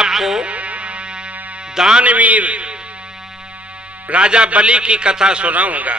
आपको दानवीर राजा बलि की कथा सुनाऊंगा।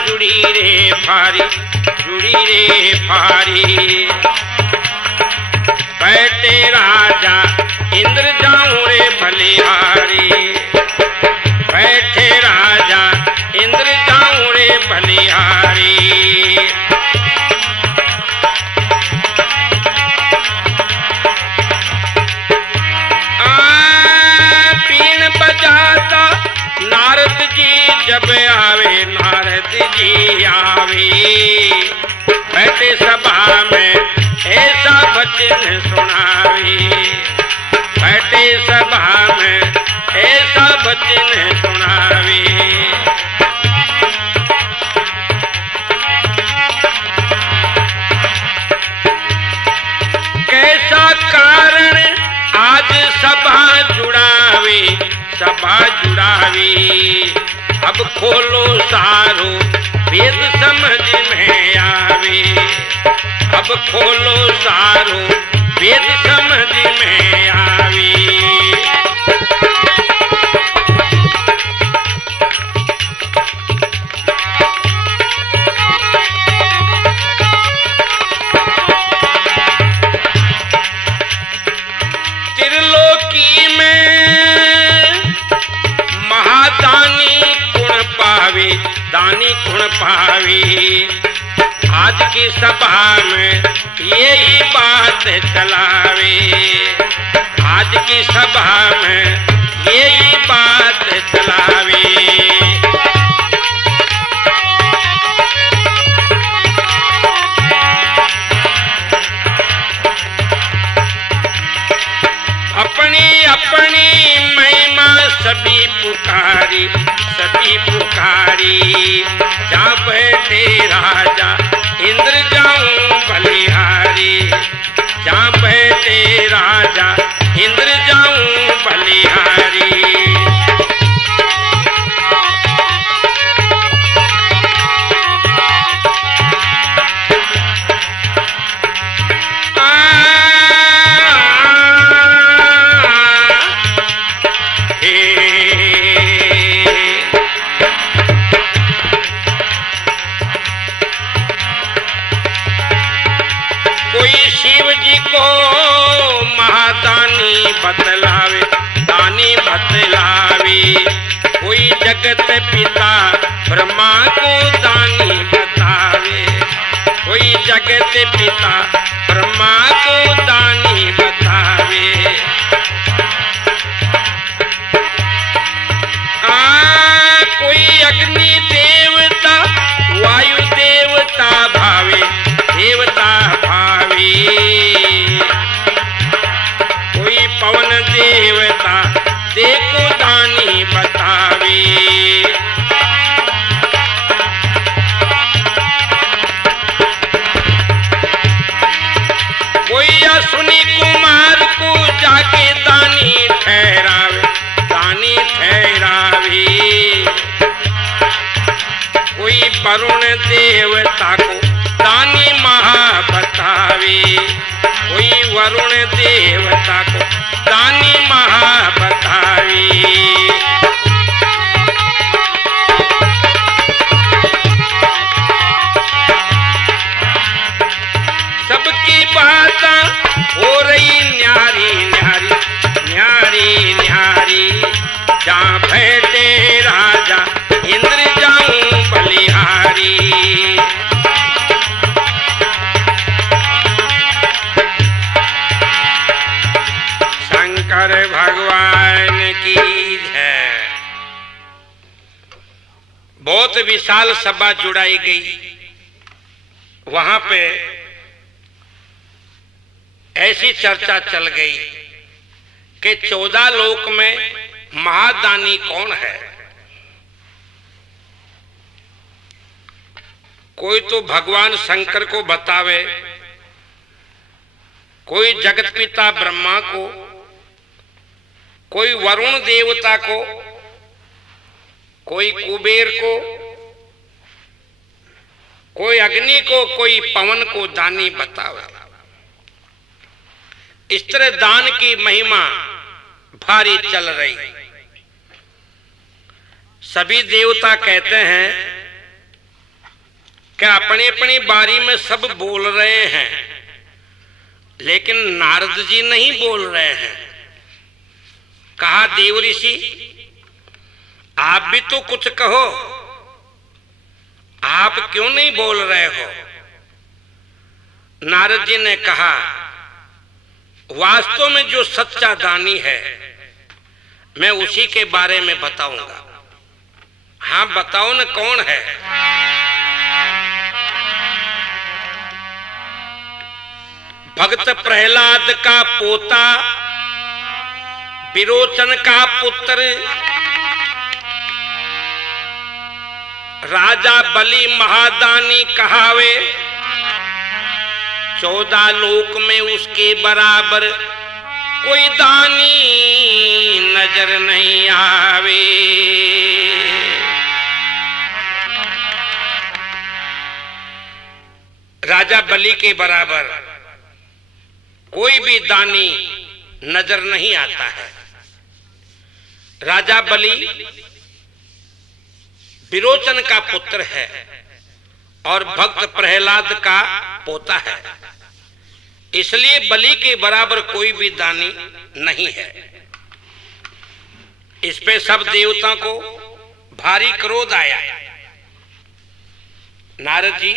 जुड़ी रे भारी, जुड़ी रे भारी, बैठे राजा इंद्र जाऊं रे बलिहारी, बैठे राजा इंद्र जाऊं रे बलिहारी। बीन बजाता नारद जी जब आवे, नारद जी आवे, बैठे सभा में ऐसा वचन सुनावे, बैठे सभा में ऐसा वचन सुनावे। कैसा कारण आज सभा जुड़ावे, सभा जुड़ावे, अब खोलो सारो वेद समझ में आवे, अब खोलो सारो वेद समझ में आवे। त्रिलोकी में महादानी पावे, दानी गुण पावे, आज की सभा में यही बात चलावे, आज की सभा में यही बात चलावे। अपनी अपनी महिमा सभी पुकारी, सभी पुकारी, जहाँ बैठे राजा इंद्र जाऊं बलिहारी, जहाँ बैठे राजा इंद्र जाऊं बलिहारी। बतलावे, दानी बतलावे, कोई जगत पिता ब्रह्मा को दानी बतावे, कोई जगत पिता ब्रह्मा को दानी बतावे। कोई अग्नि देवता वायु देवता भावे, देवता भावे, पवन देवता देखो दानी बतावे। कोई अश्विनी कुमार को जाके दानी ठहरावे, दानी ठहरावे, कोई वरुण देवता को दानी महा बतावे, कोई वरुण देवता को दानी महा बतावे। सबकी बात हो रही न्यारी न्यारी, न्यारी न्यारी, जहाँ बैठे राजा इंद्र जाऊं बलिहारी। शंकर भगवान की जय। बहुत विशाल सभा जुड़ाई गई। वहां पे ऐसी चर्चा चल गई कि 14 लोक में महादानी कौन है। कोई तो भगवान शंकर को बतावे, कोई जगत पिता ब्रह्मा को, कोई वरुण देवता को, कोई कुबेर को, कोई अग्नि को, कोई पवन को दानी बतावे। इस तरह दान की महिमा भारी चल रही। सभी देवता कहते हैं कि अपनी अपनी बारी में सब बोल रहे हैं, लेकिन नारद जी नहीं बोल रहे हैं। कहा, देव ऋषि आप भी तो कुछ कहो, आप क्यों नहीं बोल रहे हो। नारद जी ने कहा, वास्तव में जो सच्चा दानी है मैं उसी के बारे में बताऊंगा। हाँ बताओ न, कौन है। भक्त प्रहलाद का पोता, विरोचन का पुत्र, राजा बलि महादानी कहावे। 14 लोक में उसके बराबर कोई दानी नजर नहीं आवे। राजा बलि के बराबर कोई भी दानी नजर नहीं आता है। राजा बलि विरोचन का पुत्र है और भक्त प्रहलाद का पोता है, इसलिए बलि के बराबर कोई भी दानी नहीं है। इस पे सब देवताओं को भारी क्रोध आया। नारद जी,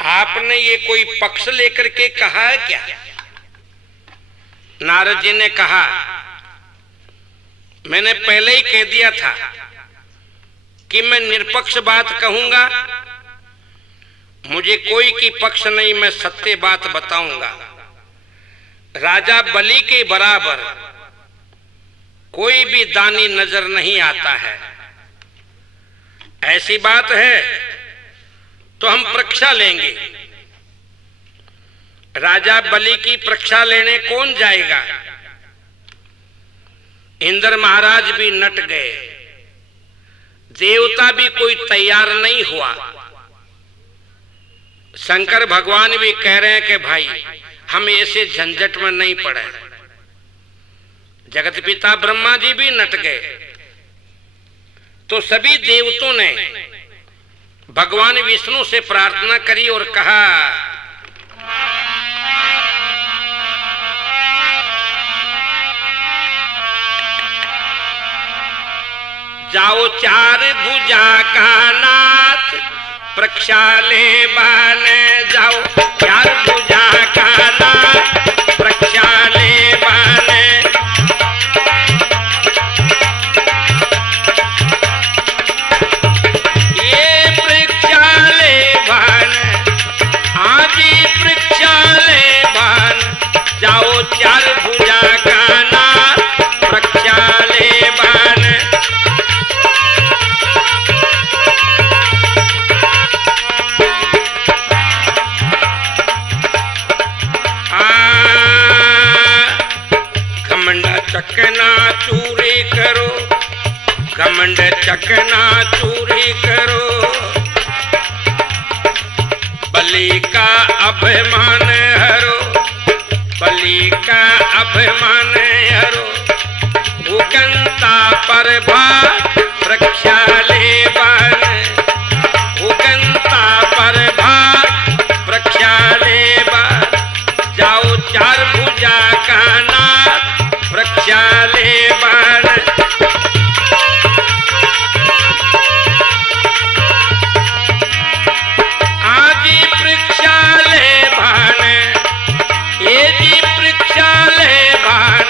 आपने ये कोई पक्ष लेकर के कहा है क्या। नारद जी ने कहा, मैंने पहले ही कह दिया था कि मैं निरपक्ष बात कहूंगा, मुझे कोई की पक्ष नहीं, मैं सत्य बात बताऊंगा। राजा बलि के बराबर कोई भी दानी नजर नहीं आता है। ऐसी बात है तो हम परीक्षा लेंगे। राजा बलि की परीक्षा लेने कौन जाएगा। इंद्र महाराज भी नट गए, देवता भी कोई तैयार नहीं हुआ। शंकर भगवान भी कह रहे हैं कि भाई हम ऐसे झंझट में नहीं पड़े। जगत पिता ब्रह्मा जी भी नट गए। तो सभी देवताओं ने भगवान विष्णु से प्रार्थना करी और कहा, जाओ 4 भुजा का नाथ परीक्षा ले बाने। जाओ 4 भुजा का नाथ परीक्षा ले बाने। ये परीक्षा ले बाने, आज ही परीक्षा ले बाने। जाओ 4 भुजा का नाथ परीक्षा ले बाने। चकना चूरी करो, घमंड चकना चूरी करो। बलि का अभिमान हरो, बलि का अभिमान हरो। उगंता पर भाग रक्षा ले बान। उगंता पर भाग रक्षा ले बान। जाओ 4 भुजा का नाथ परीक्षा ले बान। आजी परीक्षा ले बान, ये जी परीक्षा ले बान।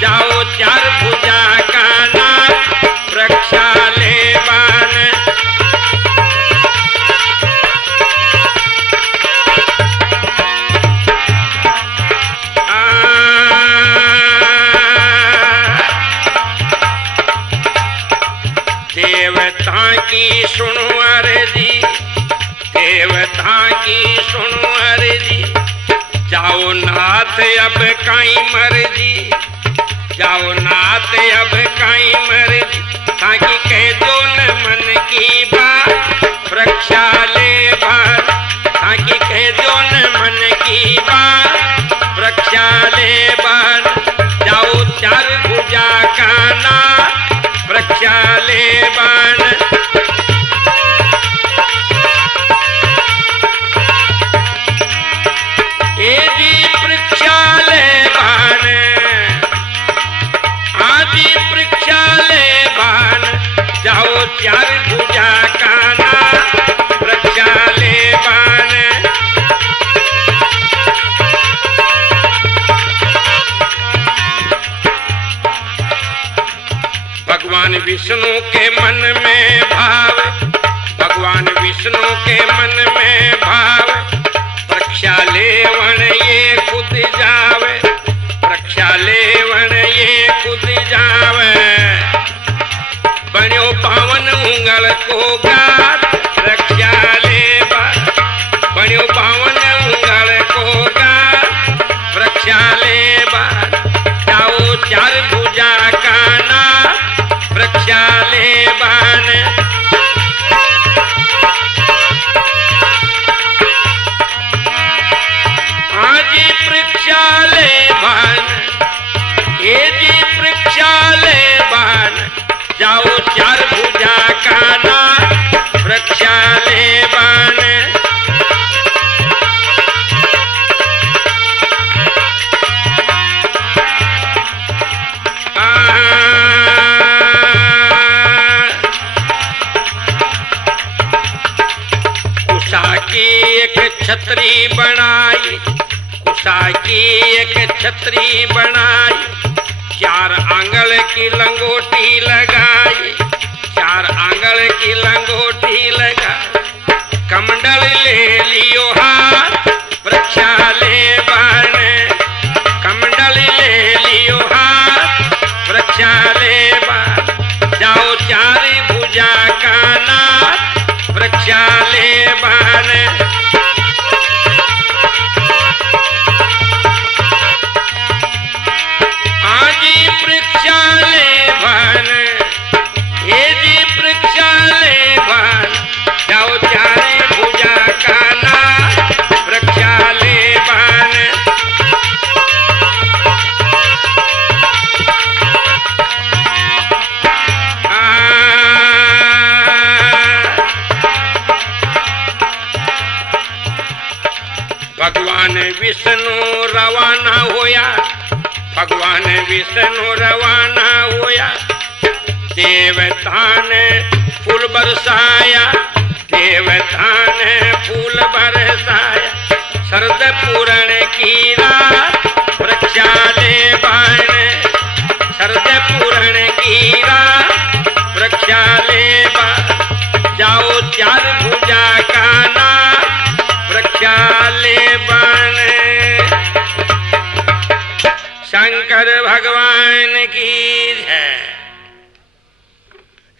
जाओ 4 भुजा का नाथ देवता की सुनो अर्जी, देवता की सुनो अर्जी, जाओ नाथ अब काई मर्जी, जाओ नाथ अब काई मर्जी, ताकि कह दो न मन की बात, रक्षा ले बार, ताकि कह दो न मन की बात, रक्षा ले बार, जाओ चार भुजा का नाथ, रक्षा ले बान। ए जी परीक्षा ले बान, आदि परीक्षा ले बान, जाओ चार भुजा का नाथ, रक्षा ले बान। भगवान विष्णु के मन में भाव, भगवान विष्णु के मन में भाव, रक्षा लेवन ये खुद जावे, रक्षा लेवन ये खुद जावे, बन्यो पावन उंगल को गात, रक्षा लेवा, बन्यो पावन उंगल को गात, रक्षा लेवा, जाओ चार भुजा का नाथ, रक्षा ले बान। आजी परीक्षा ले बान, ये जी परीक्षा ले बान, जाओ चार भुजा का नाथ, रक्षा ले बान। छतरी बनाई, कुशा की एक छतरी बनाई, चार आंगल की लंगोटी लगाई, चार आंगल की लंगोटी लगाई, कमंडल ले लियो हाथ, रक्षा ले बान, कमंडल ले लियो हाथ, रक्षा ले बान, जाओ चार भुजा का नाथ, रक्षा ले बान। भगवान विष्णु रवाना होया, भगवान विष्णु रवाना होया, देवता ने फूल बरसाया, देवता ने फूल बरसाया, शरद पूरण की रात, रक्षा ले बान, शरद पूरण की रात, रक्षा ले बान, जाओ चार भुजा का नाथ, रक्षा ले बान। शंकर भगवान की जय।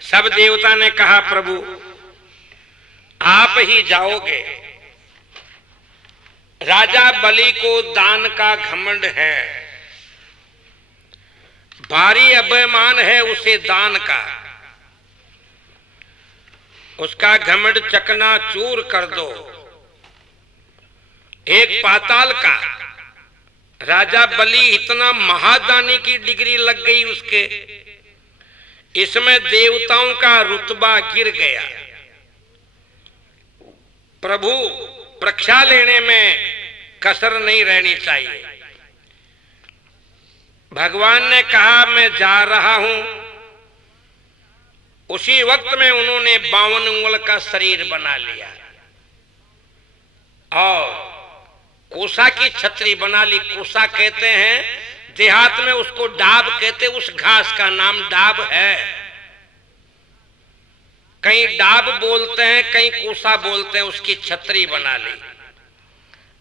सब देवता ने कहा प्रभु आप ही जाओगे। राजा बलि को दान का घमंड है, भारी अभिमान है उसे दान का, उसका घमंड चकनाचूर कर दो। एक पाताल का राजा बलि इतना महादानी की डिग्री लग गई उसके, इसमें देवताओं का रुतबा गिर गया। प्रभु परीक्षा लेने में कसर नहीं रहनी चाहिए। भगवान ने कहा मैं जा रहा हूं। उसी वक्त में उन्होंने 52 उंगल का शरीर बना लिया और कोसा की छतरी बना ली। कोसा कहते हैं देहात में, उसको डाब कहते, उस घास का नाम डाब है। कहीं डाब बोलते हैं, कहीं कोसा बोलते हैं। उसकी छतरी बना ली,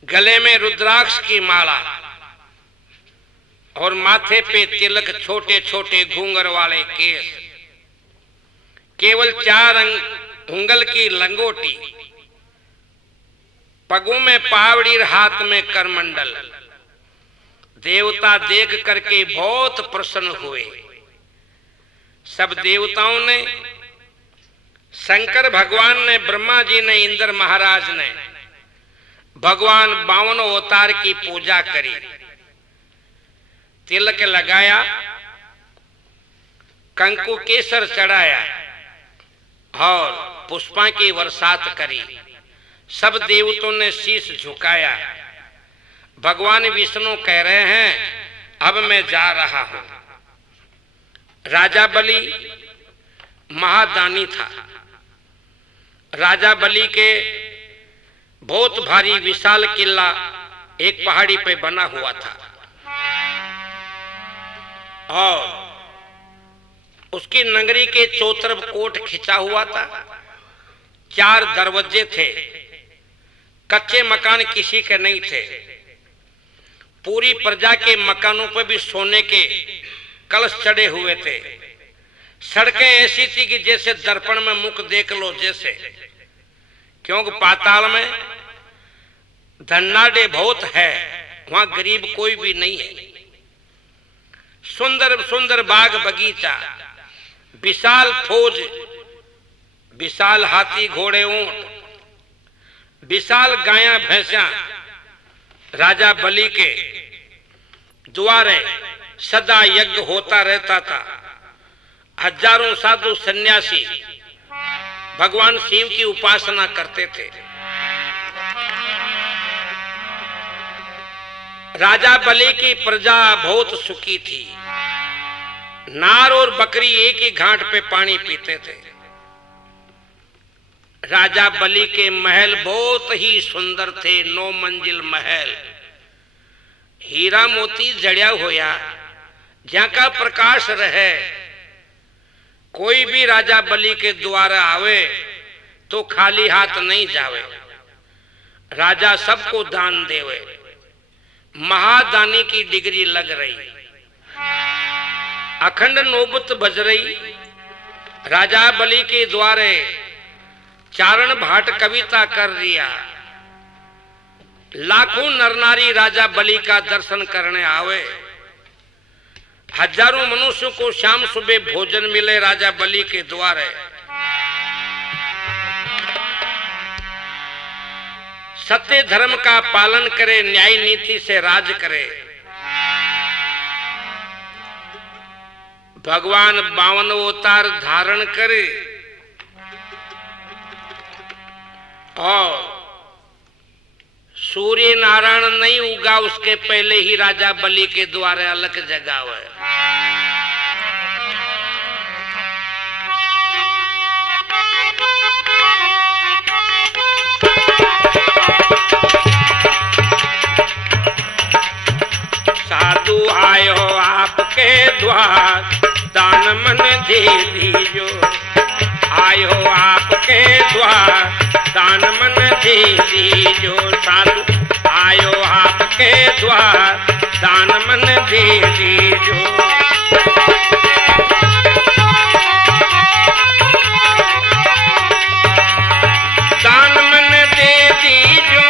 गले में रुद्राक्ष की माला और माथे पे तिलक, छोटे छोटे घूंघर वाले केस, केवल 4 उंगल की लंगोटी, पगों में पावड़ी, हाथ में करमंडल। देवता देख करके बहुत प्रसन्न हुए। सब देवताओं ने, शंकर भगवान ने, ब्रह्मा जी ने, इंद्र महाराज ने भगवान 52 अवतार की पूजा करी, तिलक लगाया, कंकु केसर चढ़ाया और पुष्पा की बरसात करी। सब देवताओं ने शीश झुकाया। भगवान विष्णु कह रहे हैं अब मैं जा रहा हूं। राजा बलि महादानी था। राजा बलि के बहुत भारी विशाल किला एक पहाड़ी पे बना हुआ था और उसकी नगरी के चौतरफ कोट खिंचा हुआ था। 4 दरवाजे थे। कच्चे मकान किसी के नहीं थे। पूरी प्रजा के मकानों पर भी सोने के कलश चढ़े हुए थे। सड़कें ऐसी थी कि जैसे दर्पण में मुख देख लो जैसे, क्योंकि पाताल में धन्नाडे बहुत है, वहां गरीब कोई भी नहीं है। सुंदर सुंदर बाग बगीचा, विशाल फौज, विशाल हाथी घोड़े ऊंट, विशाल गायां भैंसा। राजा बलि के द्वारे सदा यज्ञ होता रहता था। हजारों साधु सन्यासी भगवान शिव की उपासना करते थे। राजा बलि की प्रजा बहुत सुखी थी। नार और बकरी एक ही घाट पे पानी पीते थे। राजा बलि के महल बहुत ही सुंदर थे। 9 मंजिल महल, हीरा मोती जड़िया होया, जहां का प्रकाश रहे। कोई भी राजा बलि के द्वारा आवे तो खाली हाथ नहीं जावे। राजा सबको दान देवे। महादानी की डिग्री लग रही। अखंड नौबत बज रही। राजा बलि के द्वारे चारण भाट कविता कर दिया। लाखों नर नारी राजा बलि का दर्शन करने आवे। हजारों मनुष्यों को शाम सुबह भोजन मिले राजा बलि के द्वारे। सत्य धर्म का पालन करे, न्याय नीति से राज करे। भगवान 52 अवतार धारण करे और सूर्य नारायण नहीं उगा उसके पहले ही राजा बलि के द्वारे अलग जगावे। साधु आयो आपके द्वार, दान मन दे दीजो। आयो आपके द्वार, दान मन दे दीजो। साधु आयो आपके द्वार, दान मन दे दीजो। दान मन दे दीजो,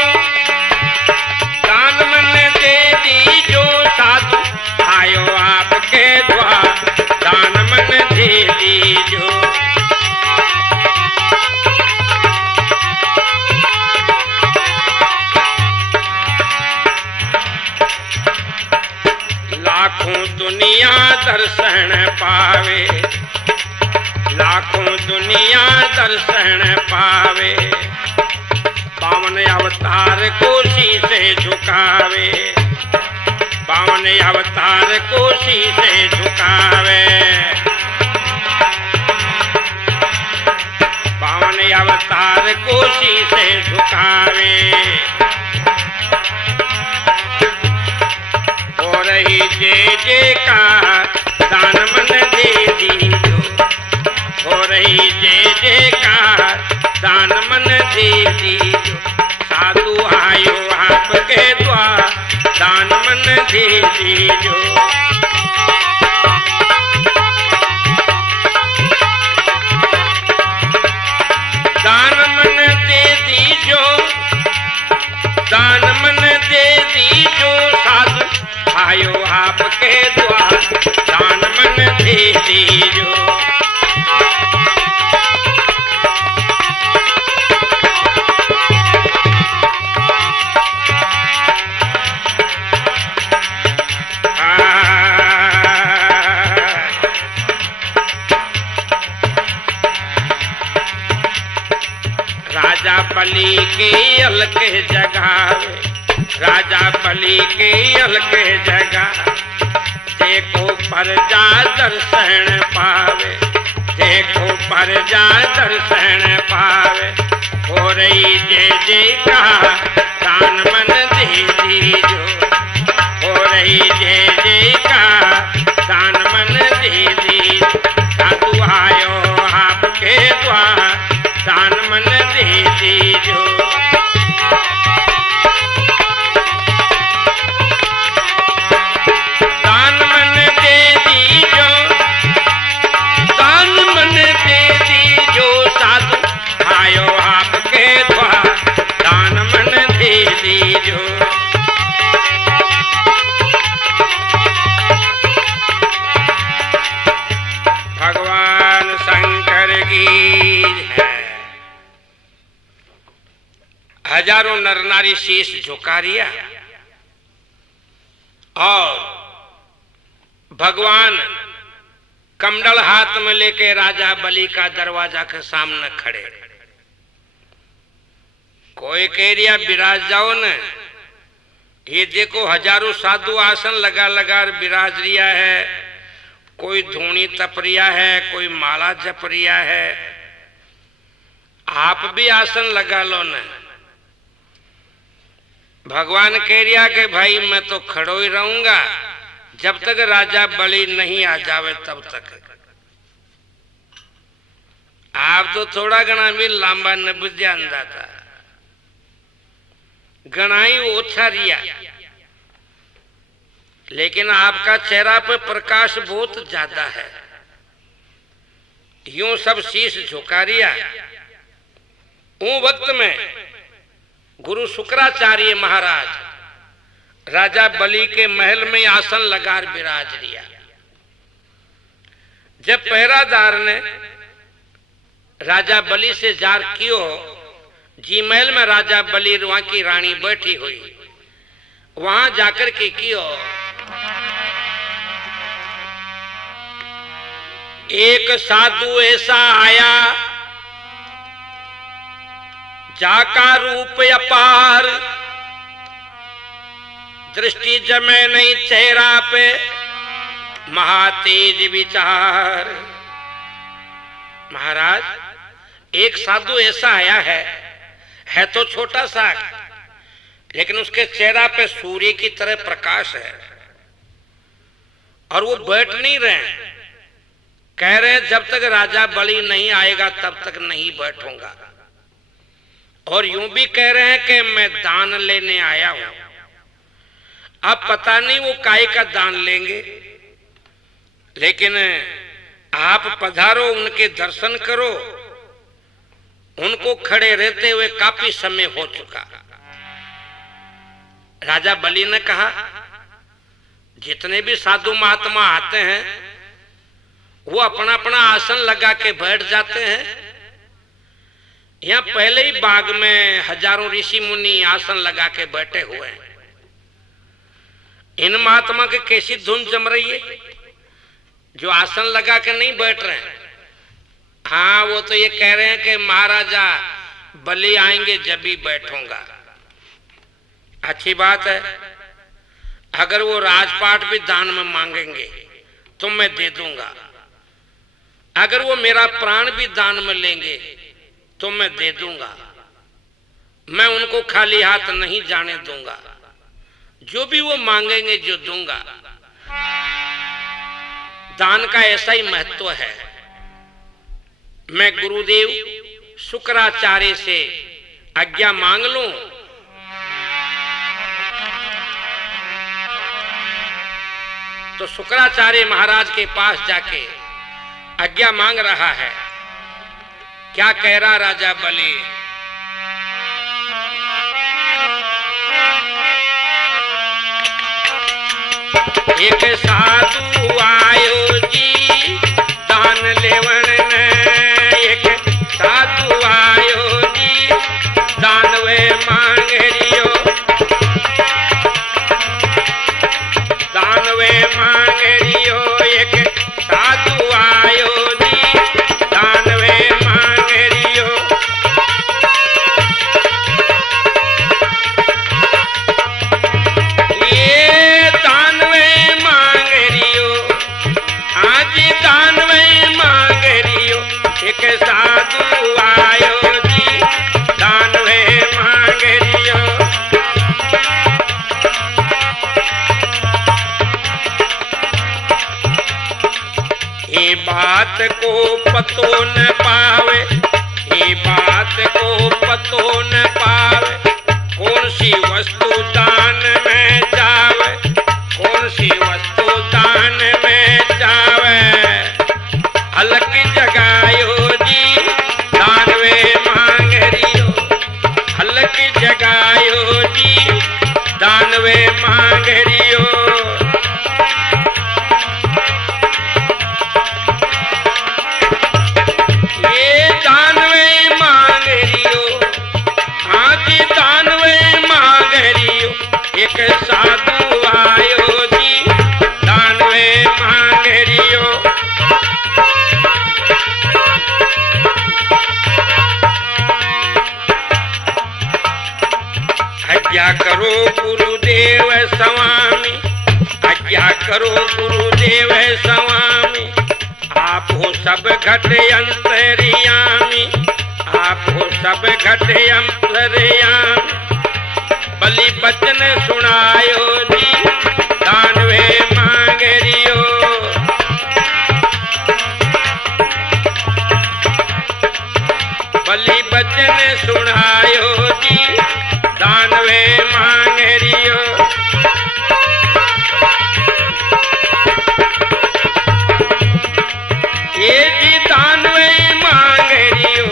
दान मन दे दीजो। साधु आयो आपके द्वार, दान मन दे दीजो। लाखों दुनिया दर्शन पावे, लाखों दुनिया दर्शन पावे। 52 अवतार को शीशे झुकावे, 52 अवतार को शीशे झुकावे। 52 अवतार को शीशे झुकावे। हो रही जय जयकार, दान मन दे दीजो। हो रही जय जयकार, दान मन दे दीजो। साधु आयो आपके द्वार, दान मन दे दीजो। बलि के अलके जगावे, राजा बलि के अलके जगा। देखो प्रजा दर्शन पावे, देखो प्रजा दर्शन पावे। हो रही जय जयकार दान मन दे दीजो, हो रही जय जयकार दान मन दे दीजो। साधु आयो आपके द्वार दान मन दे दीजो। दान मन दे दीजो, दान मन दे दीजो। साधु आयो आपके द्वार दान मन दे दीजो। भगवान शंकर की है। हजारों नर नारी शीश झुका रिया और भगवान कमंडल हाथ में लेके राजा बलि का दरवाजा के सामने खड़े। कोई कह रिया विराज जाओ न, ये देखो हजारों साधु आसन लगा लगा विराज रिया है। कोई धूनी तप रिया है, कोई माला जप रिया है। आप भी आसन लगा लो न। भगवान कह रिया कि भाई मैं तो खड़ो ही रहूंगा जब तक राजा बलि नहीं आ जावे तब तक। आप तो थोड़ा घना भी लांबा न बुझ्या अंदाजा, घना ही ओछा रिया, लेकिन आपका चेहरा पे प्रकाश बहुत ज्यादा है। यूं सब शीश झुका रिया। उस वक्त में गुरु शुक्राचार्य महाराज राजा बलि के महल में आसन लगा विराज रिया। जब पहरादार ने राजा बलि से जार कियो, जी महल में राजा बलि वहां की रानी बैठी हुई, वहां जाकर के कियो, एक साधु ऐसा आया जाका रूप अपार, दृष्टि जमे नहीं चेहरा पे महातेज विचार। महाराज एक साधु ऐसा आया है तो छोटा सा, लेकिन उसके चेहरा पे सूर्य की तरह प्रकाश है और वो बैठ नहीं रहे। कह रहे हैं जब तक राजा बलि नहीं आएगा तब तक नहीं बैठूंगा। और यूं भी कह रहे हैं कि मैं दान लेने आया हूं। अब पता नहीं वो काय का दान लेंगे, लेकिन आप पधारो, उनके दर्शन करो। उनको खड़े रहते हुए काफी समय हो चुका। राजा बलि ने कहा जितने भी साधु महात्मा आते हैं वो अपना अपना आसन लगा के बैठ जाते हैं। यहाँ पहले ही बाग में हजारों ऋषि मुनि आसन लगा के बैठे हुए हैं। इन महात्मा के कैसी धुन जम रही है जो आसन लगा के नहीं बैठ रहे हैं। हाँ, वो तो ये कह रहे हैं कि महाराजा बलि आएंगे जब भी बैठूंगा। अच्छी बात है, अगर वो राजपाट भी दान में मांगेंगे तो मैं दे दूंगा। अगर वो मेरा प्राण भी दान में लेंगे तो मैं दे दूंगा। मैं उनको खाली हाथ नहीं जाने दूंगा। जो भी वो मांगेंगे जो दूंगा। दान का ऐसा ही महत्व है। मैं गुरुदेव शुक्राचार्य से आज्ञा मांग लूं तो शुक्राचार्य महाराज के पास जाके आज्ञा मांग रहा है। क्या कह रहा राजा बलि? एक साधु आयो जी दान लेवन ने, एक साधु आयो जी दान वे मांग रियो, दान वे मांग रियो। एक साधु आयो जी दान वे मांग रियो। बात को पतो न पावे, ये बात को पतो न पावे, कौन सी वस्तु दान में जावे, कौन सी वस्तु दान में जावे। अलग जगायो जी दानवे मांगरियो, अलग जगायो जी दानवे मांगरियो। ये दानवे मांगरियो, हाँ जी दानवे मांगरियो, एक साधु आयो जी दानवे मांगरियो। आज्ञा करो गुरुदेव स्वामी, आज्ञा करो गुरुदेव स्वामी, आप हो सब घट अंतर्यामी, आप हो सब घट अंतर्यामी। बलि बचन सुनायो जी दानवे मांगरियो, बलि बचन सुनायो जी दानवे मांगरियो। ये जी दानवे मांगरियो,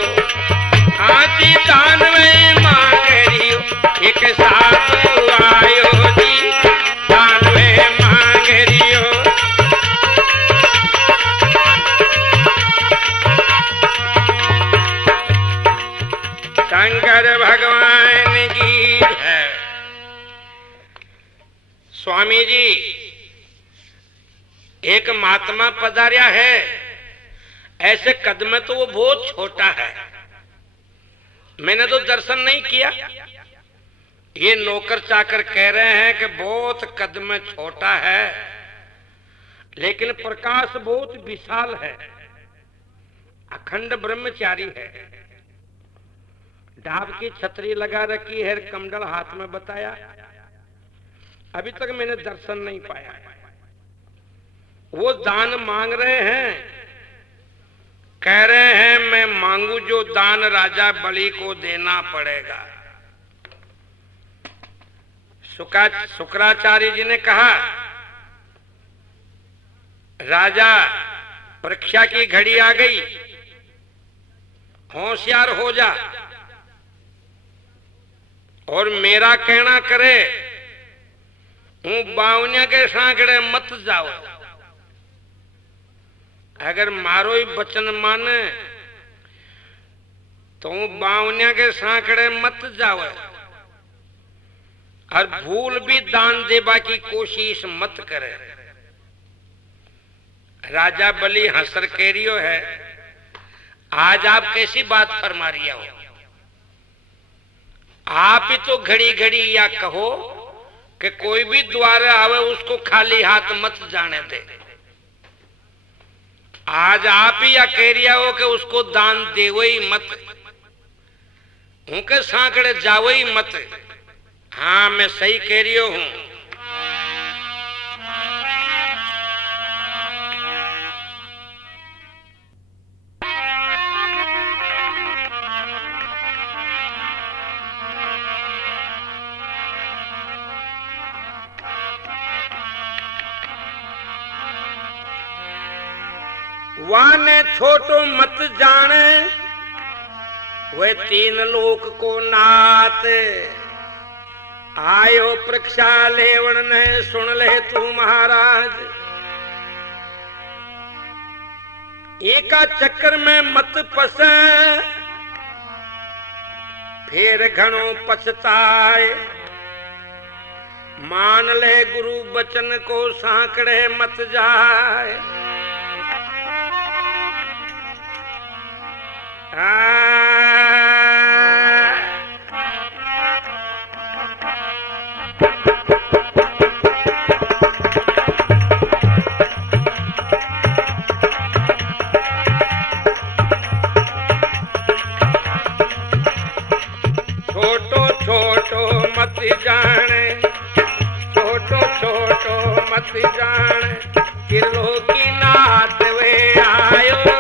हाँ जी दानवे मांगरियो, एक साधु आयो जी दानवे मांगरियो। शंकर भगवान की है। स्वामी जी एक महात्मा पधारिया है, ऐसे कद में तो वो बहुत छोटा है, मैंने तो दर्शन नहीं किया। ये नौकर चाकर कह रहे हैं कि बहुत कद में छोटा है, लेकिन प्रकाश बहुत विशाल है, अखंड ब्रह्मचारी है, ढाब की छतरी लगा रखी है, कमंडल हाथ में बताया। अभी तक मैंने दर्शन नहीं पाया। वो दान मांग रहे हैं, कह रहे हैं मैं मांगू जो दान राजा बलि को देना पड़ेगा। शुक्राचार्य जी ने कहा राजा परीक्षा की घड़ी आ गई, होशियार हो जा और मेरा कहना करे, हूं बावनिया के सांकड़े मत जाओ। अगर मारो ही वचन माने तो बावनिया के सांकड़े मत जाओ, और भूल भी दान देवा की कोशिश मत करे। राजा बलि हंसर केरियो है, आज आप कैसी बात फरमा रही हो? आप ही तो घड़ी घड़ी या कहो कि कोई भी द्वार आवे उसको खाली हाथ मत जाने दे। आज आप ही या कह रिया हो कि उसको दान देवो ही मत, उनके सांकड़े जाओ ही मत। हाँ मैं सही कह रही हूं। वाने छोटो मत जाने, वे तीन लोक को नाथ। आयो परीक्षा लेवण ने सुन ले तू महाराज। एका चक्कर में मत फसे, फिर घणो पछताए। मान ले गुरु बचन को, सांकड़े मत जाए। छोटो छोटो मत जाने, छोटो छोटो मत जाने, त्रिलोकी नाथ वे आयो।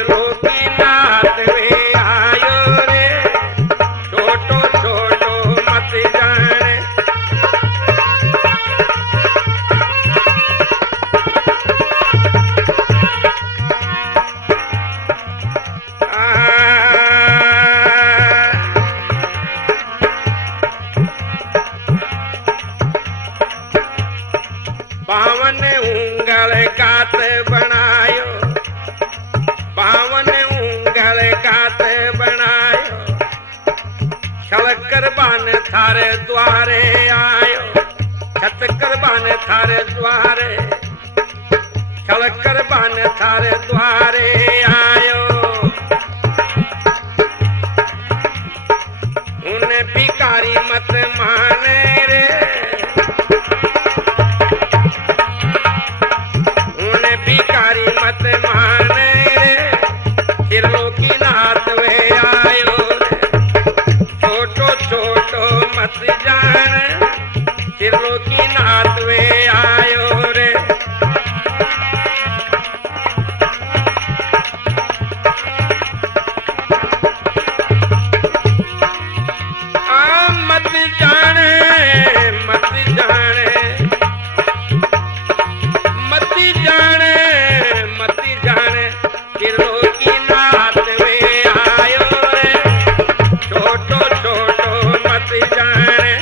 त्रिलोकी नाथ वे आयो रे, छोटो छोटो मत जाने। बावन उंगल गात बनायो, बावन उंगल गात बनायो, छलकर बान थारे द्वारे आयो, छतकर बान थारे द्वारे, छलकर बान थारे द्वारे आयो। उन्हें भिखारी मत माने रे, भिखारी मत माने रे, त्रिलोकी नाथ वे आयो रे, छोटो छोटो मत जाने, त्रिलोकी नाथ वे आयो रे। मत जाने, मत जाने, मत जाने, मत जाने, त्रिलोकी नाथ वे आयो रे, छोटो छोटो मत जाने।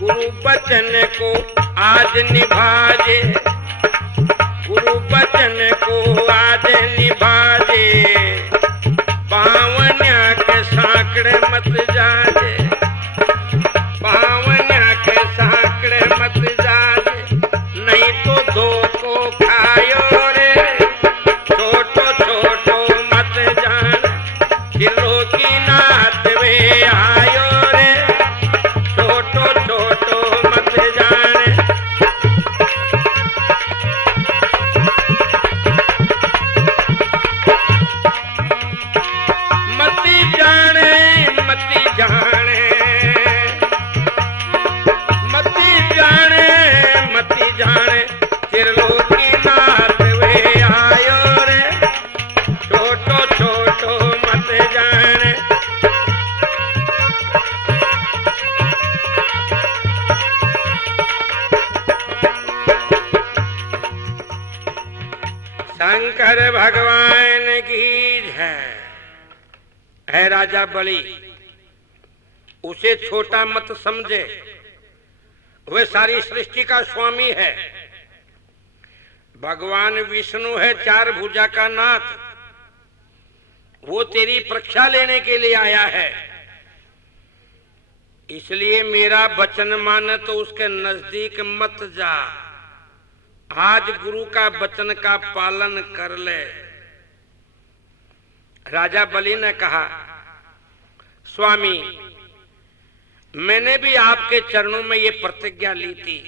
गुरु बचन को आज निभाजे, गुरु बचन को आज निभाजे, बावन्या के सांकड़े मत जाजे, बावन्या के सांकड़े मत जाजे, नहीं तो दो को खायो रे, छोटो छोटो मत जान, त्रिलोकी नाथ वे आयो रे, छोटो छोटो मत जाने। मती जाने, मती जाने, मती जाने, मती जाने, त्रिलोकी नाथ वे आयो रे, छोटो छोटो मत जाने। शंकर भगवान की है राजा बलि, उसे छोटा मत समझे, वह सारी सृष्टि का स्वामी है। भगवान विष्णु है चार भुजा का नाथ, वो तेरी परीक्षा लेने के लिए आया है, इसलिए मेरा वचन मान तो उसके नजदीक मत जा। आज गुरु का वचन का पालन कर ले। राजा बलि ने कहा, स्वामी मैंने भी आपके चरणों में ये प्रतिज्ञा ली थी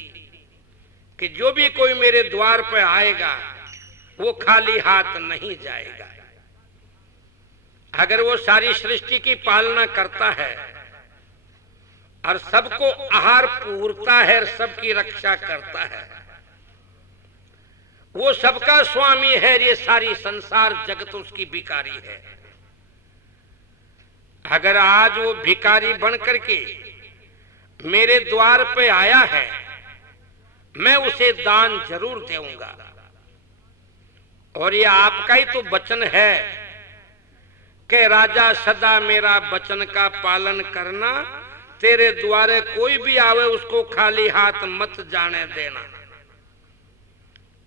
कि जो भी कोई मेरे द्वार पर आएगा वो खाली हाथ नहीं जाएगा। अगर वो सारी सृष्टि की पालना करता है और सबको आहार पूरता है और सबकी रक्षा करता है, वो सबका स्वामी है, ये सारी संसार जगत उसकी भिखारी है। अगर आज वो भिखारी बन करके मेरे द्वार पे आया है, मैं उसे दान जरूर दूंगा। और ये आपका ही तो वचन है कि राजा सदा मेरा वचन का पालन करना, तेरे द्वारे कोई भी आवे उसको खाली हाथ मत जाने देना।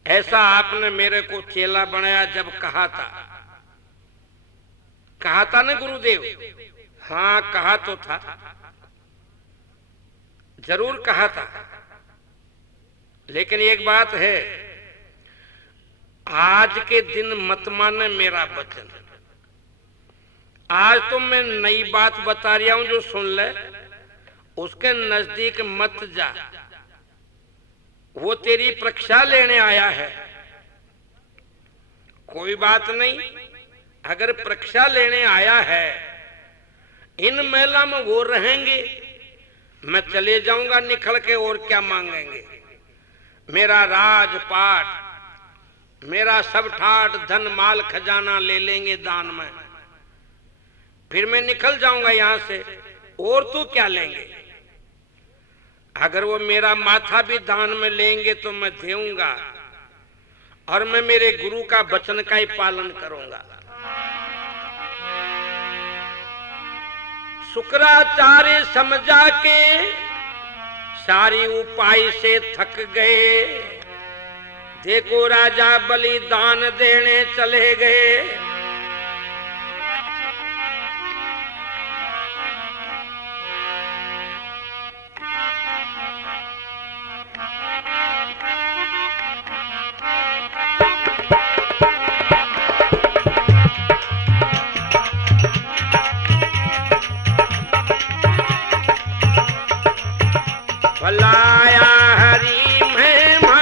ऐसा आपने मेरे को चेला बनाया जब कहा था ना गुरुदेव? हाँ कहा तो था, जरूर कहा था। लेकिन एक बात है, आज के दिन मत माने मेरा वचन। आज तो मैं नई बात बता रहा हूं, जो सुन ले, उसके नजदीक मत जा। वो तेरी परीक्षा लेने आया है। कोई बात नहीं, अगर परीक्षा लेने आया है, इन मेला में वो रहेंगे मैं चले जाऊंगा निखल के, और क्या मांगेंगे? मेरा राजपाट, मेरा सब ठाट धन माल खजाना ले लेंगे दान में, फिर मैं निकल जाऊंगा यहां से, और तो क्या लेंगे? अगर वो मेरा माथा भी दान में लेंगे तो मैं दूंगा, और मैं मेरे गुरु का वचन का ही पालन करूंगा। शुक्राचार्य समझा के सारी उपाय से थक गए, देखो राजा बलिदान देने चले गए। भलाया हरि महिमा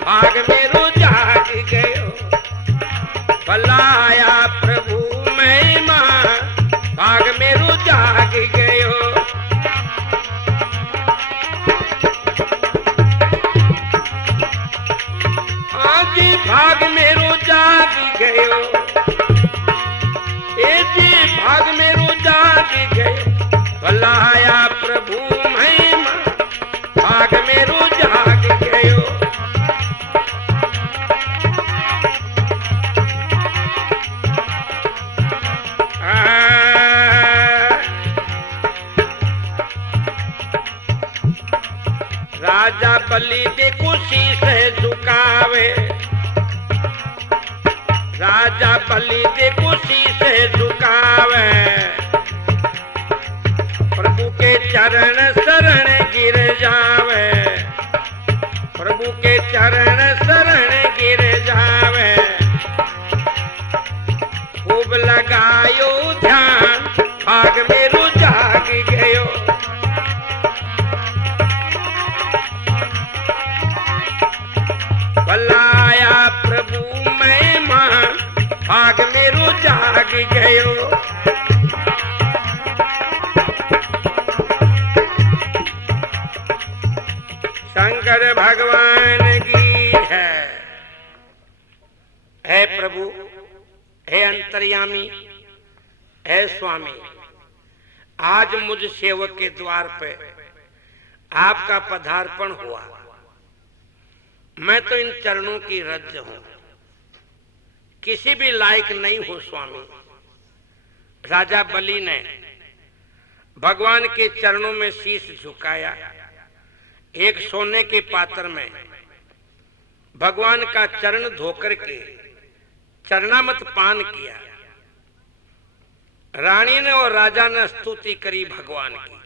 भाग मेरो जाग गयो, भलाया प्रभु महिमा भाग मेरो जाग गयो। आज भाग मेरो जाग गयो, ए जी भाग मेरो जाग गयो, भलाया प्रभु महिमा भाग मेरो जाग गयो। राजा बलि देखो शीश झुकावे, राजा बलि देखो शीश झुकावे, प्रभु के चरण शरण गिर जावे, प्रभु के चरण शरण गिर जावे। खूब लगायो ध्यान भाग मेरो जाग गयो, भलाया प्रभु महिमा भाग मेरो जाग गयो। शंकर भगवान की है प्रभु, हे अंतर्यामी, हे स्वामी, आज मुझ सेवक के द्वार पे आपका पदार्पण हुआ। मैं तो इन चरणों की रज हूं, किसी भी लायक नहीं हो स्वामी। राजा बलि ने भगवान के चरणों में शीश झुकाया, एक सोने के पात्र में भगवान का चरण धोकर के चरणामत पान किया। रानी ने और राजा ने स्तुति करी भगवान की,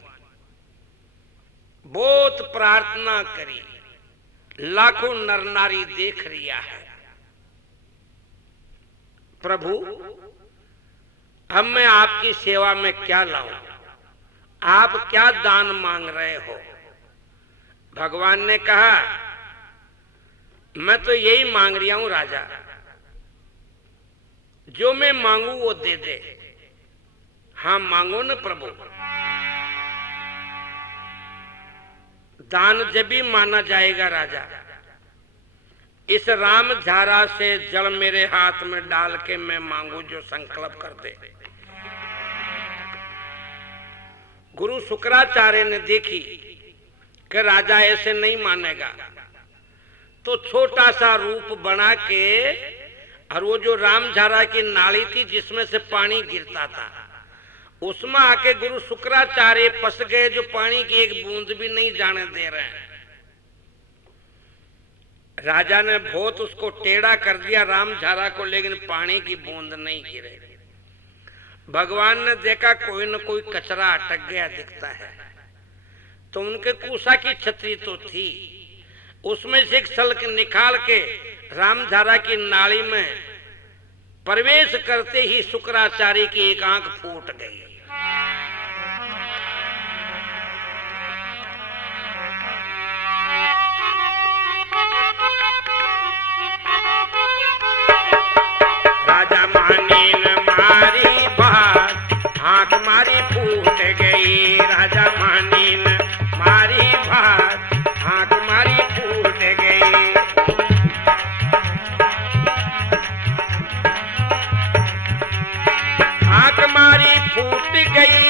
बहुत प्रार्थना करी, लाखों नर नारी देख रिया है। प्रभु अब मैं आपकी सेवा में क्या लाऊं, आप क्या दान मांग रहे हो? भगवान ने कहा मैं तो यही मांग रहा हूं राजा, जो मैं मांगू वो दे दे। हाँ मांगो न प्रभु, दान जब भी माना जाएगा राजा। इस राम झारा से जल मेरे हाथ में डाल के मैं मांगू जो संकल्प कर दे। गुरु शुक्राचार्य ने देखी कि राजा ऐसे नहीं मानेगा, तो छोटा सा रूप बना के, और वो जो रामझारा की नाली थी जिसमें से पानी गिरता था, उसमें आके गुरु शुक्राचार्य फंस गए, जो पानी की एक बूंद भी नहीं जाने दे रहे हैं। राजा ने बहुत उसको टेढ़ा कर दिया रामझारा को, लेकिन पानी की बूंद नहीं गिरे। भगवान ने देखा कोई न कोई कचरा अटक गया दिखता है, तो उनके कुशा की छतरी तो थी, उसमें से एक सल्क निकाल के रामझारा की नाली में प्रवेश करते ही शुक्राचार्य की एक आंख फूट गई। राजा मानी न मारी बात, आंख मारी फूट गई। राजा मानी न मारी बात आंख मारी फूट गई। आंख मारी फूट गई,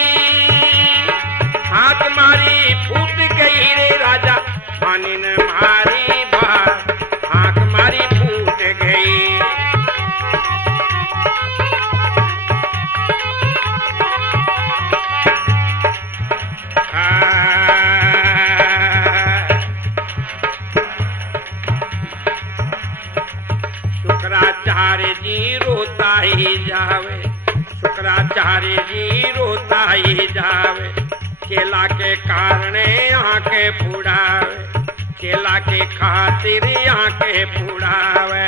आंख मारी फूट गई रे राजा पानी ने मारी बात आंख मारी फूट गई। शुक्राचार्य जी रोता ही जावे, शुक्राचार्य जी रोता ही जावे, चेला के कारणे आंखें फुड़ावे, चेला के खातिर आंखें फुड़ावे।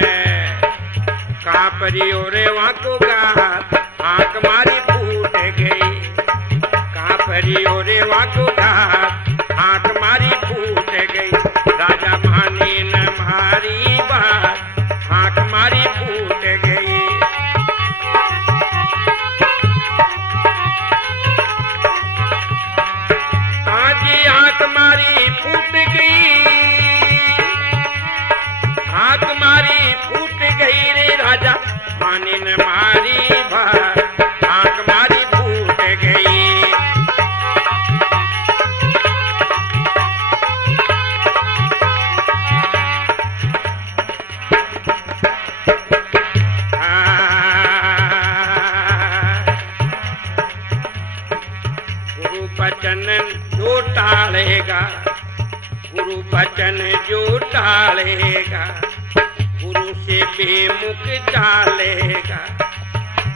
कापरी ओरे वाको गात आंख मारी फूट गई, कापरी ओरे वाको गात आंख मारी फूट गई। राजा मानी न मारी बात आंख मारी फूट गई। ताजी आंख मारी फूट गई, आंख मारी फूट गई रे राजा मानी न मारी बात आंख मारी फूट गई। गुरु बचन जो टालेगा, गुरु बचन जो टालेगा, गुरु से बेमुख चालेगा,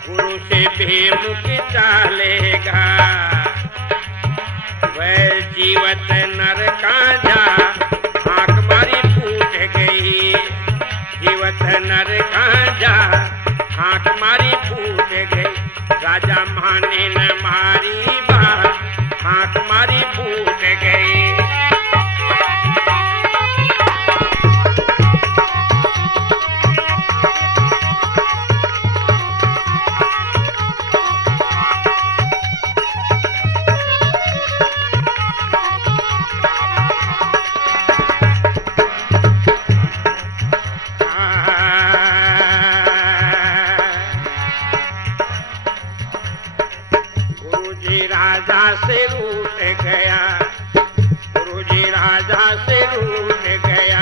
गुरु से बेमुख चालेगा। वह जीवत नर का जा आंख मारी फूट गई, जीवत नर का जा आंख मारी फूट गई। राजा माने न मारी बात आंख मारी फूट गई। राजा से रूठ गया, गुरुजी राजा से रूठ गया,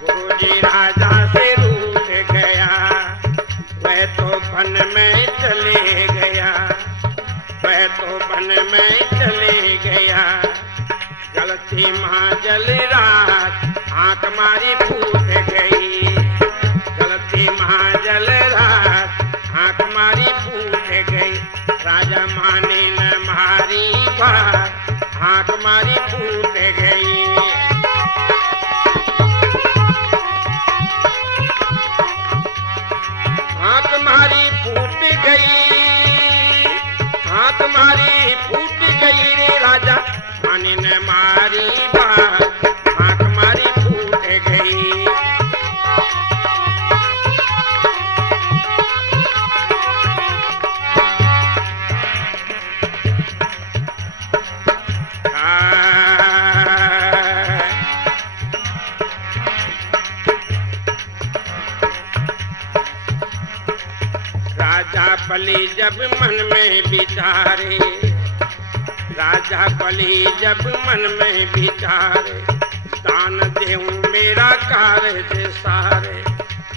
गुरुजी राजा से रूठ गया। वह तो वन में चले गया, वह तो वन में चले गया। गलती माँ जल रात आंख मारी फूट गई, गलती माँ जल रात आंख मारी फूट गई। राजा माने न मारी बात आंख मारी फूट गई। आंख मारी फूट गई, आंख मारी फूट गई रे राजा माने न मारी बात आंख मारी फूट गई। राजा बलि जब मन में विचारे, राजा बलि जब मन में विचारे, दान देऊं मेरा कार्य सारे,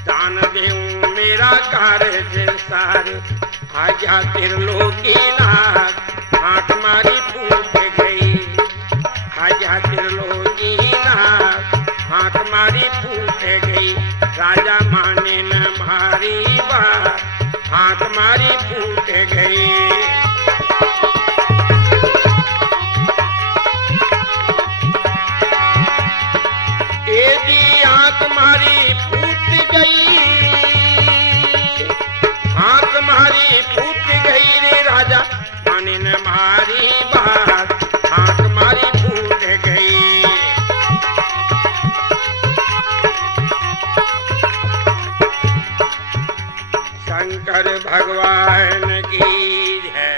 दान देऊं मेरा कार्य सारे। आज्ञा त्रिलोकीनाथ आंख मारी फूट गई, आज्ञा त्रिलोकीनाथ आंख मारी फूट गई। राजा माने न मारी बात आंख मारी फूट गई। ए जी आंख मारी फूट गई, आंख मारी फूट गई रे राजा माने न मारी बात आंख मारी फूट गई। शंकर भगवान की है।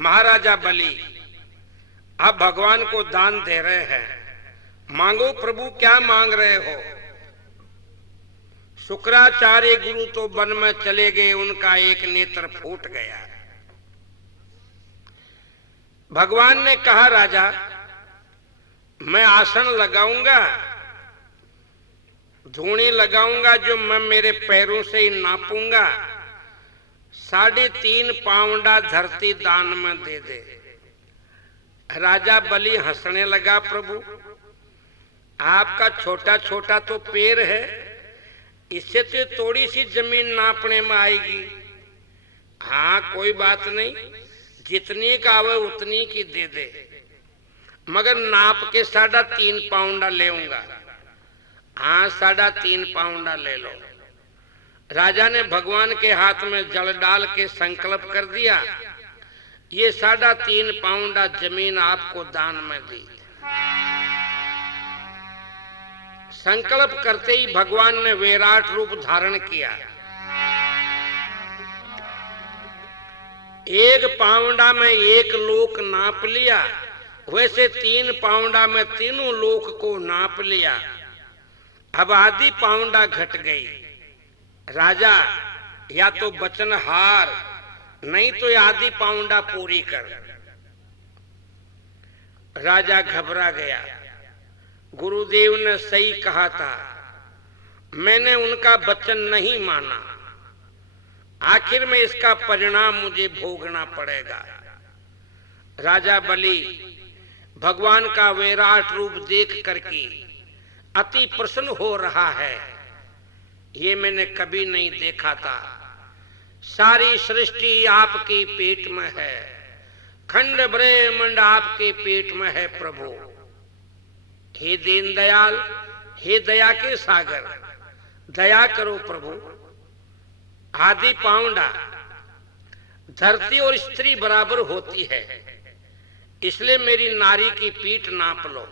महाराजा बलि आप भगवान को दान दे रहे हैं, मांगो प्रभु, क्या मांग रहे हो? शुक्राचार्य गुरु तो वन में चले गए, उनका एक नेत्र फूट गया। भगवान ने कहा, राजा मैं आसन लगाऊंगा, धूणी लगाऊंगा, जो मैं मेरे पैरों से ही नापूंगा, 3.5 पाउंडा धरती दान में दे दे। राजा बलि हंसने लगा, प्रभु आपका छोटा छोटा तो पैर है, इससे तो थोड़ी सी जमीन नापने में आएगी। हाँ कोई बात नहीं, जितनी का आवे उतनी की दे दे, मगर नाप के 3.5 पाउंडा लेऊंगा। हाँ 3.5 पाउंडा ले लो। राजा ने भगवान के हाथ में जल डाल के संकल्प कर दिया, ये 3.5 पाउंडा जमीन आपको दान में दी। संकल्प करते ही भगवान ने विराट रूप धारण किया। 1 पाउंडा में 1 लोक नाप लिया, वैसे 3 पाउंडा में तीनों लोक को नाप लिया। अब आधी पाउंडा घट गई। राजा या तो वचन हार, नहीं तो आधी पाउंडा पूरी कर। राजा घबरा गया, गुरुदेव ने सही कहा था, मैंने उनका वचन नहीं माना, आखिर में इसका परिणाम मुझे भोगना पड़ेगा। राजा बलि भगवान का विराट रूप देख करके अति प्रसन्न हो रहा है, ये मैंने कभी नहीं देखा था। सारी सृष्टि आपके पेट में है, खंड ब्रह्मांड आपके पेट में है प्रभु। हे दीनदयाल, हे दया के सागर, दया करो प्रभु। आधी पाउंडा धरती और स्त्री बराबर होती है, इसलिए मेरी नारी की पीठ नाप लो।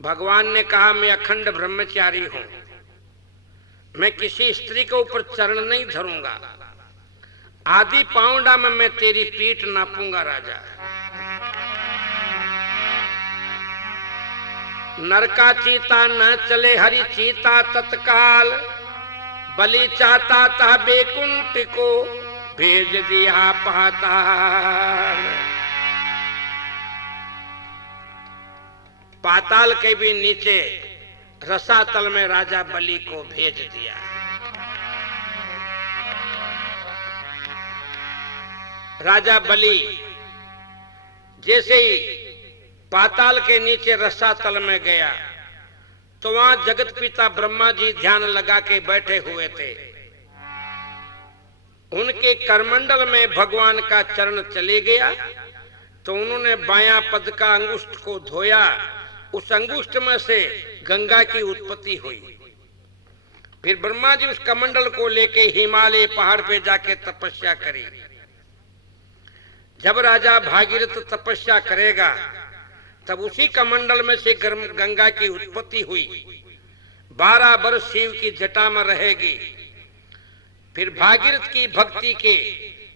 भगवान ने कहा, मैं अखंड ब्रह्मचारी हूं, मैं किसी स्त्री के ऊपर चरण नहीं धरूंगा। आधी पाउंडा में मैं तेरी पीठ नापूंगा। राजा नरका चीता न चले, हरि चीता तत्काल, बलि चाहता था बेकुंठ को, भेज दिया पाताल। पाताल के भी नीचे रसातल में राजा बलि को भेज दिया। राजा बलि जैसे ही पाताल के नीचे रसातल में गया, तो वहां जगत पिता ब्रह्मा जी ध्यान लगा के बैठे हुए थे। उनके करमंडल में भगवान का चरण चले गया, तो उन्होंने बायां पद का अंगुष्ठ को धोया, उस अंगुष्ठ में से गंगा की उत्पत्ति हुई। फिर ब्रह्मा जी उस कमंडल को लेके हिमालय पहाड़ पे जाके तपस्या करी। जब राजा भागीरथ तपस्या करेगा, तब उसी कमंडल में से गंगा की उत्पत्ति हुई। 12 वर्ष शिव की जटा में रहेगी। फिर भागीरथ की भक्ति के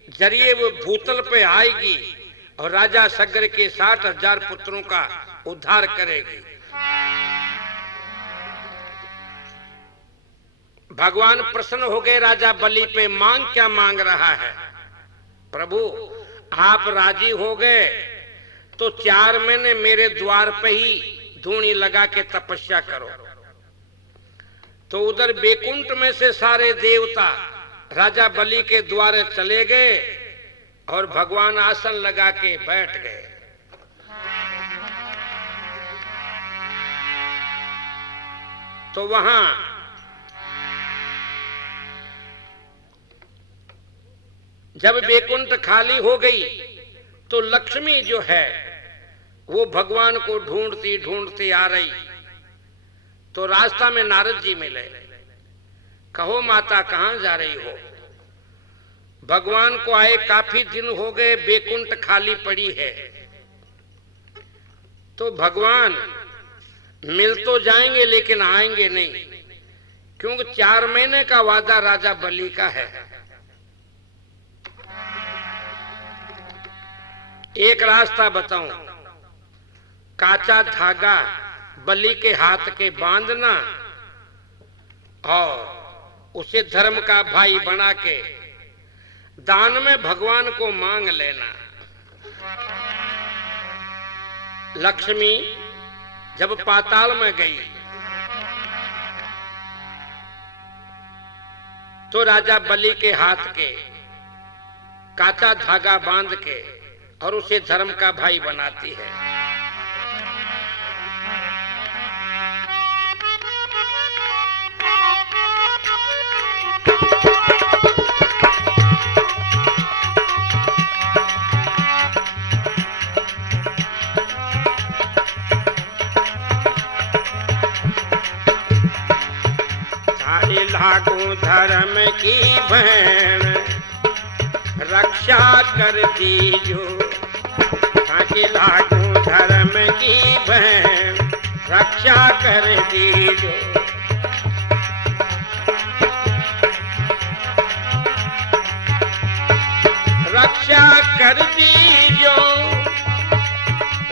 जरिए वो भूतल पे आएगी और राजा सगर के 60,000 पुत्रों का उद्धार करेगी। भगवान प्रसन्न हो गए राजा बलि पे। मांग क्या मांग रहा है? प्रभु आप राजी हो गए तो 4 महीने मेरे द्वार पे ही धूनी लगा के तपस्या करो। तो उधर बेकुंठ में से सारे देवता राजा बलि के द्वारे चले गए और भगवान आसन लगा के बैठ गए। तो वहां जब बेकुंठ खाली हो गई, तो लक्ष्मी जो है वो भगवान को ढूंढती ढूंढती आ रही। तो रास्ता में नारद जी मिले। कहो माता कहां जा रही हो? भगवान को आए काफी दिन हो गए, बेकुंठ खाली पड़ी है। तो भगवान मिल तो जाएंगे लेकिन आएंगे नहीं, क्योंकि 4 महीने का वादा राजा बलि का है। एक रास्ता बताऊं, काचा धागा बलि के हाथ के बांधना और उसे धर्म का भाई बना के दान में भगवान को मांग लेना। लक्ष्मी जब पाताल में गई तो राजा बलि के हाथ के काचा धागा बांध के और उसे धर्म का भाई बनाती है। लागू धर्म की बहन रक्षा कर दीजो, ताकि लागू धर्म की बहन रक्षा कर दीजो। रक्षा कर दीजो,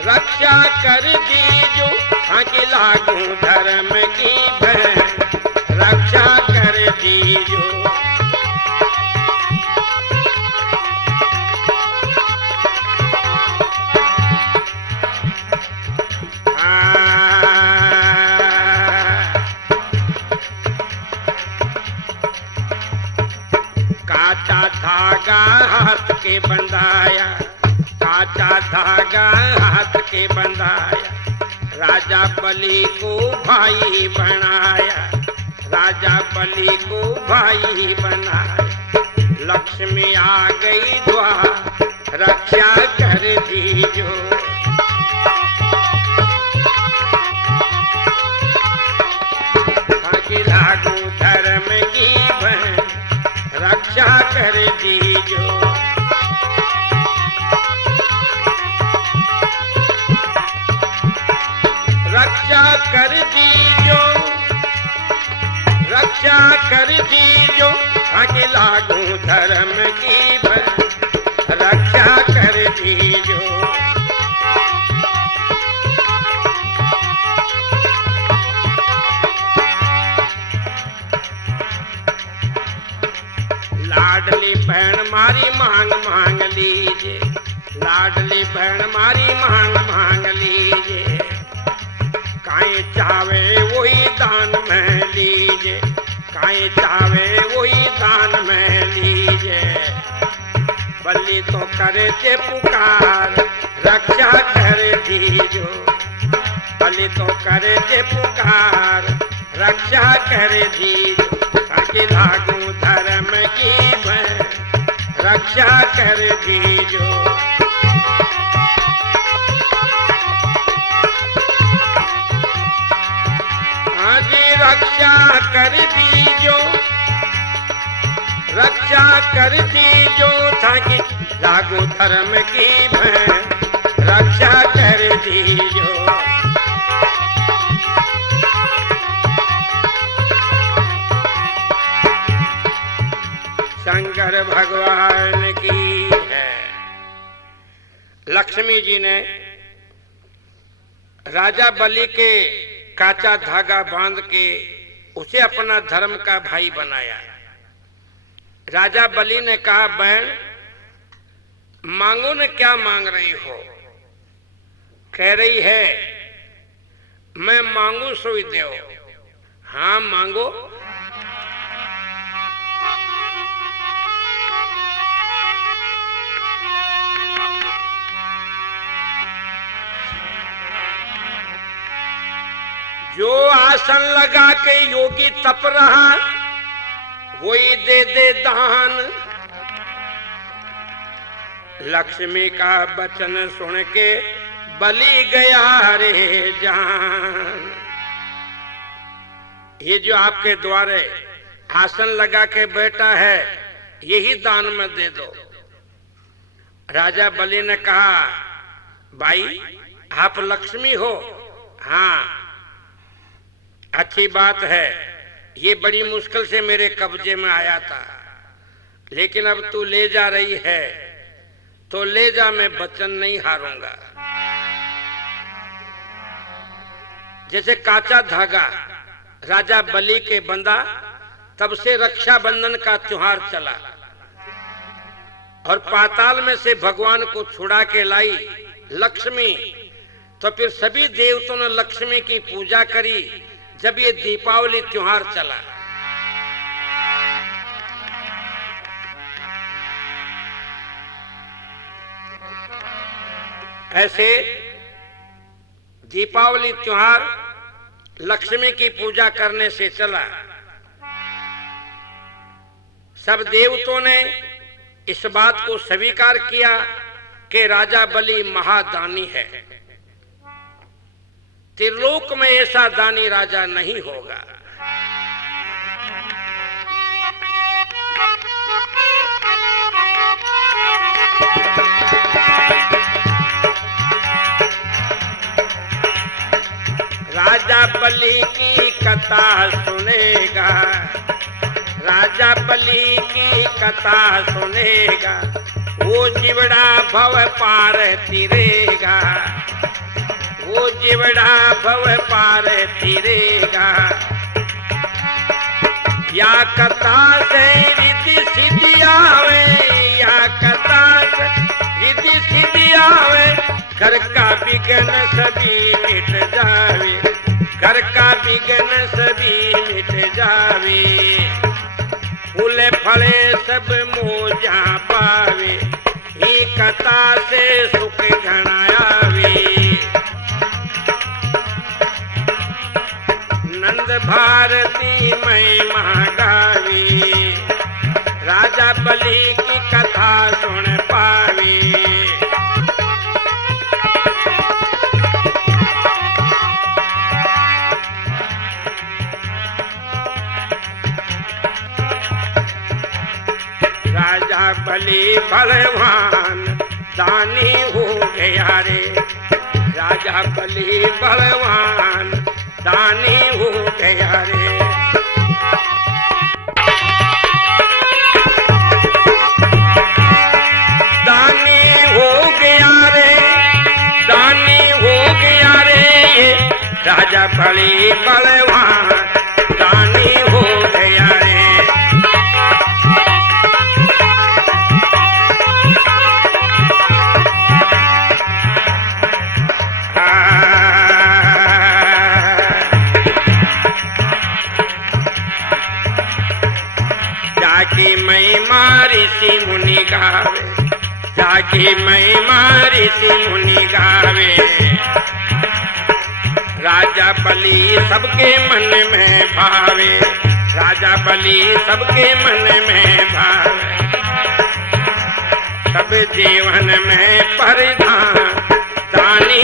रक्षा कर दीजो, ताकि लागू धर्म की बहन रक्षा कर दीजो। काचा धागा हाथ के बंधाया, काचा धागा हाथ के बंधाया, राजा बलि को भाई बनाया, राजा बलि को भाई बनाया। लक्ष्मी आ गई द्वार रक्षा कर दीजो, ताकि लागू धर्म की बहन रक्षा कर दीजो। रक्षा कर दीजो, रक्षा कर दीजो, ताकि लागू धर्म की बहन रक्षा कर दीजो। लाडली बहन मारी मांग मांग लीजिए, लाडली बहन मारी मांग मांग लीजिए, काहे चावे वही दान में लीजिए, काहे चावे वही दान में लीजिए। बलि तो करे जे पुकार रक्षा कर दीजो, बलि तो करे जे पुकार रक्षा कर दीजो, ताकि लागू धर्म की बहन रक्षा कर दीजो। रक्षा कर दीजो, रक्षा कर दीजो, ताकि लागू धर्म की बहन रक्षा कर दीजो। शंकर भगवान की है। लक्ष्मी जी ने राजा बलि के काचा धागा बांध के उसे अपना धर्म का भाई बनाया। राजा बलि ने कहा, बहन मांगो न, क्या मांग रही हो? कह रही है, मैं मांगू सोई दो। हाँ मांगो। जो आसन लगा के योगी तप रहा वही दे दे दान। लक्ष्मी का वचन सुन के बलि गया रे जान। ये जो आपके द्वारे आसन लगा के बैठा है यही दान में दे दो। राजा बलि ने कहा, भाई आप लक्ष्मी हो? हाँ अच्छी बात है, ये बड़ी मुश्किल से मेरे कब्जे में आया था, लेकिन अब तू ले जा रही है तो ले जा, मैं वचन नहीं हारूंगा। जैसे काचा धागा राजा बलि के बंधा, तब से रक्षाबंधन का त्योहार चला और पाताल में से भगवान को छुड़ा के लाई लक्ष्मी। तो फिर सभी देवताओं ने लक्ष्मी की पूजा करी जब ये दीपावली त्योहार चला। ऐसे दीपावली त्योहार लक्ष्मी की पूजा करने से चला। सब देवताओं ने इस बात को स्वीकार किया कि राजा बलि महादानी है, त्रिलोक में ऐसा दानी राजा नहीं होगा। राजा बलि की कथा सुनेगा, राजा बलि की कथा सुनेगा, वो जीवड़ा भव पार तिरेगा, वो जीवड़ा भव पार तिरेगा। या कथा से रिद्धि सिद्धि आवे, या कथा से रिद्धि सिद्धि आवे, घर का विघ्न सभी मिट जावे, घर का विघ्न सभी मिट जावे। फूले फले सब मोजा पावे, ही कथा से सुख घना आवे। नंद भारती महिमा गावी, राजा बलि की कथा सुन पावी। राजा बलि बलवान दानी हो गया रे, राजा बलि बलवान दानी हो गया रे। दानी हो गया रे, दानी हो गया रे, राजा बलि बलवान दानी हो गया रे। जाकी महिमा ऋषि मुनि गावे, जाकी महिमा ऋषि मुनि गावे। राजा बलि सबके मन में भावे, राजा बलि सबके मन में भावे। सब जीवन में परिधान दानी